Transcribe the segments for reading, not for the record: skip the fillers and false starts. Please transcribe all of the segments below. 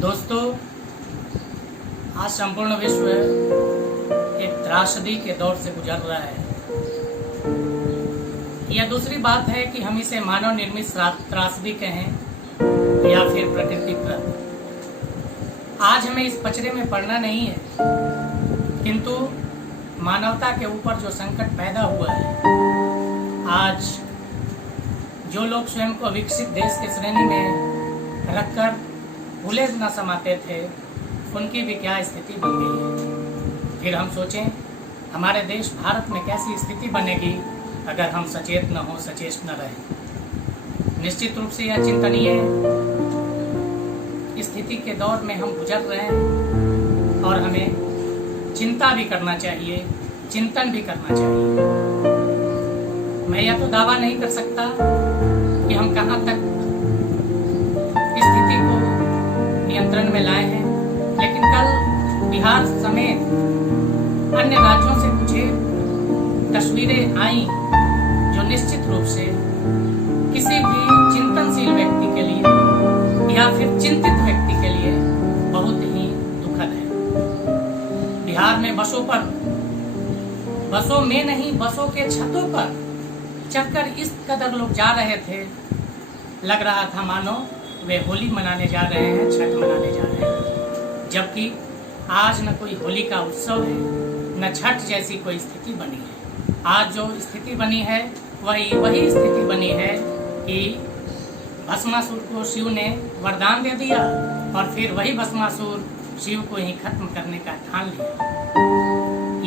दोस्तों, आज संपूर्ण विश्व एक त्रासदी के दौर से गुजर रहा है। यह दूसरी बात है कि हम इसे मानव निर्मित त्रासदी कहें या फिर प्रकृतिकृत। आज हमें इस पचड़े में पड़ना नहीं है, किंतु मानवता के ऊपर जो संकट पैदा हुआ है, आज जो लोग स्वयं को विकसित देश की श्रेणी में रखकर भूले न समाते थे, उनकी भी क्या स्थिति बन गई है। फिर हम सोचें, हमारे देश भारत में कैसी स्थिति बनेगी अगर हम सचेत न हो, सचेत न रहें। निश्चित रूप से यह चिंतनीय स्थिति के दौर में हम गुजर रहे हैं और हमें चिंता भी करना चाहिए, चिंतन भी करना चाहिए। मैं यह तो दावा नहीं कर सकता कि हम कहाँ तक स्थिति को नियंत्रण में लाए हैं, लेकिन कल बिहार समेत अन्य राज्यों से कुछ तस्वीरें आई जो निश्चित रूप से किसी भी चिंतनशील व्यक्ति के लिए या फिर चिंतित व्यक्ति के लिए बहुत ही दुखद है। बिहार में बसों में नहीं, बसों के छतों पर चढ़कर इस कदर लोग जा रहे थे, लग रहा था मानो वे होली मनाने जा रहे हैं, छठ मनाने जा रहे हैं। जबकि आज न कोई होली का उत्सव है, न छठ जैसी कोई स्थिति बनी है। आज जो स्थिति बनी है वही स्थिति बनी है कि भस्मासुर को शिव ने वरदान दे दिया और फिर वही भस्मासुर शिव को ही खत्म करने का ठान लिया।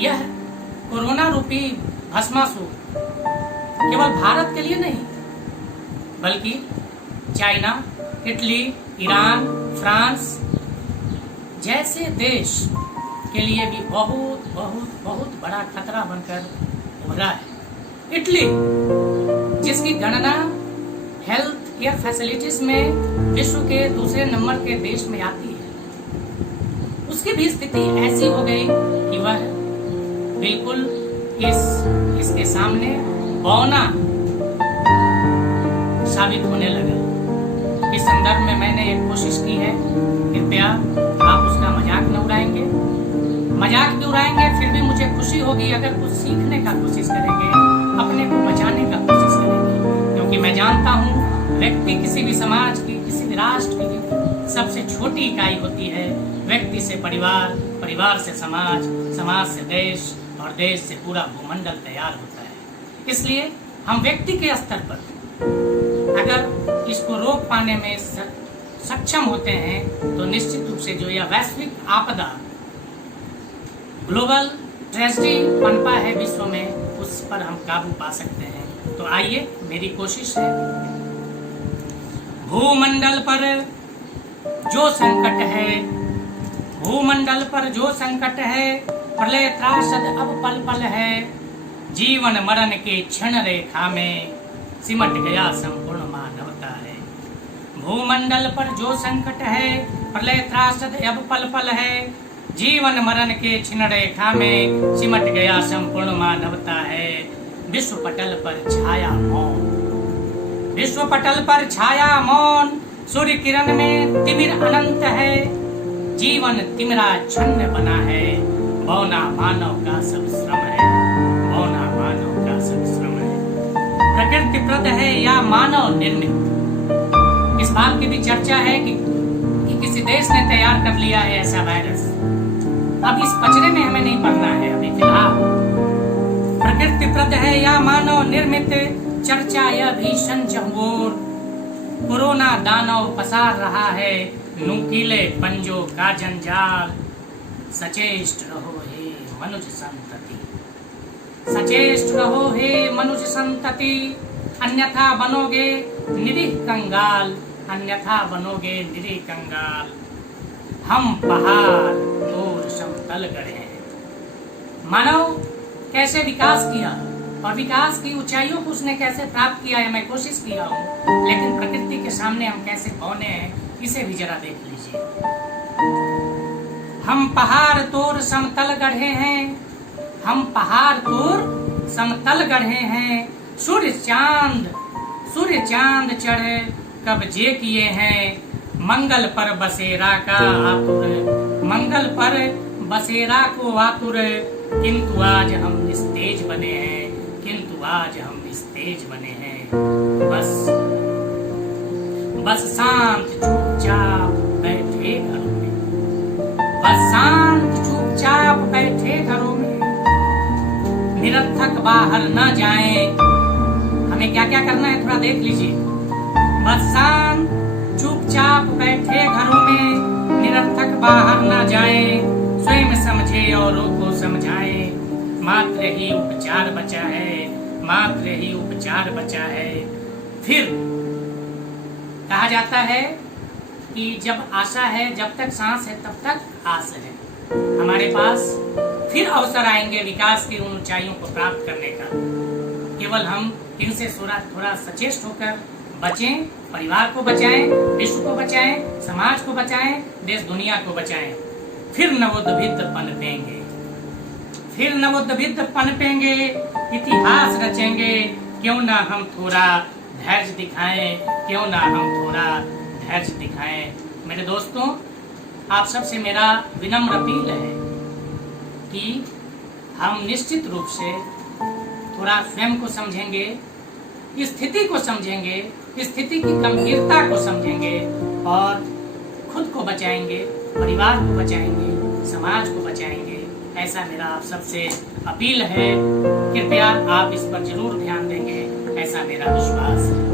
यह कोरोना रूपी भस्मासुर केवल भारत के लिए नहीं, बल्कि चाइना, इटली, ईरान, फ्रांस जैसे देश के लिए भी बहुत बहुत बहुत बड़ा खतरा बनकर उभरा है। इटली, जिसकी गणना हेल्थ केयर फैसिलिटीज में विश्व के दूसरे नंबर के देश में आती है, उसकी भी स्थिति ऐसी हो गई कि वह बिल्कुल इसके सामने बौना साबित होने लगा। इस संदर्भ में मैंने एक कोशिश की है, कृपया आप उसका मजाक न उड़ाएंगे। मजाक भी उड़ाएंगे फिर भी मुझे खुशी होगी अगर कुछ सीखने का कोशिश करेंगे, अपने को बचाने का कोशिश करेंगे। क्योंकि मैं जानता हूँ व्यक्ति किसी भी समाज की, किसी भी राष्ट्र की सबसे छोटी इकाई होती है। व्यक्ति से परिवार, परिवार से समाज, समाज से देश और देश से पूरा भूमंडल तैयार होता है। इसलिए हम व्यक्ति के स्तर पर अगर इसको रोक पाने में सक्षम होते हैं तो निश्चित रूप से जो यह वैश्विक आपदा, ग्लोबल ट्रेजेडी पनपा है विश्व में, उस पर हम काबू पा सकते हैं। तो आइए, मेरी कोशिश है। भूमंडल पर जो संकट है, भूमंडल पर जो संकट है, प्रलय त्रासद अब पल पल है। जीवन मरण के क्षण रेखा में सिमट गया संपूर्ण मानवता है। भूमंडल पर जो संकट है, प्रलय त्रासद अब पल पल है। जीवन मरण के क्षण रेखा में सिमट गया संपूर्ण मानवता है। विश्व पटल पर छाया मौन, विश्व पटल पर छाया मौन। सूर्य किरण में तिमिर अनंत है। जीवन तिमिरा छन्न बना है। बौना मानव का सब श्रम है, बौना मानव का सब श्रम है। प्रकृति प्रद है या मानव निर्मित, इस बात की भी चर्चा है कि किसी देश ने तैयार कर लिया है ऐसा वायरस। अब इस पचड़े में हमें नहीं पड़ना है अभी फिलहाल। प्रकृति प्रद है या मानव निर्मित, चर्चा यह भीषण चहुओर। कोरोना दानव पसार रहा है, नुकीले पंजों का जंजाल। सचेष्ट रहो हे मनुष्य संतति, सचेष्ट रहो हे मनुष्य संतति। अन्यथा बनोगे निरीह कंगाल, अन्यथा बनोगे निरीह कंगाल। हम पहाड़ और समतल गढ़े हैं। मानव कैसे विकास किया और विकास की ऊंचाइयों को उसने कैसे प्राप्त किया है, मैं कोशिश किया हूँ, लेकिन प्रकृति के सामने हम कैसे बौने हैं, इसे भी जरा देख लीजिए। हम पहाड़ तोड़ समतल गढ़े हैं, हम पहाड़ तोड़ समतल गढ़े हैं। सूर्य चांद चढ़े कब्जे किए हैं, मंगल पर बसेरा का आतुर, मंगल पर बसेरा को आतुर, किंतु आज हम निस्तेज बने हैं, किंतु आज हम निस्तेज बने हैं। बस शांत चुपचाप बैठे घरों में, बस शांत चुपचाप बैठे घरों में, निरर्थक बाहर न जाएं। हमें क्या क्या करना है थोड़ा देख लीजिए। बस शांत चुपचाप बैठे घरों में, निरर्थक बाहर न जाएं, स्वयं समझे औरों को समझाए, मात्र ही उपचार बचा है, मात्र ही उपचार बचा है। फिर कहा जाता है कि जब आशा है, जब तक सांस है तब तक आस है। हमारे पास फिर अवसर आएंगे विकास की उन ऊंचाइयों को प्राप्त करने का। केवल हम इनसे थोड़ा सचेष्ट होकर बचें, परिवार को बचाएं, विश्व को बचाएं, समाज को बचाएं, देश दुनिया को बचाएं। फिर नवोद्भिद पनपेंगे, फिर नवोद्भिद पनपेंगे, इतिहास रचेंगे। क्यों ना हम थोड़ा धैर्य दिखाएं, क्यों ना हम थोड़ा धैर्य दिखाएं। मेरे दोस्तों, आप सबसे मेरा विनम्र अपील है कि हम निश्चित रूप से थोड़ा स्वयं को समझेंगे, स्थिति को समझेंगे, स्थिति की गंभीरता को समझेंगे और खुद को बचाएंगे, परिवार को बचाएंगे, समाज को बचाएंगे। ऐसा मेरा आप सबसे अपील है। कृपया आप इस पर जरूर ध्यान देंगे, ऐसा मेरा विश्वास है।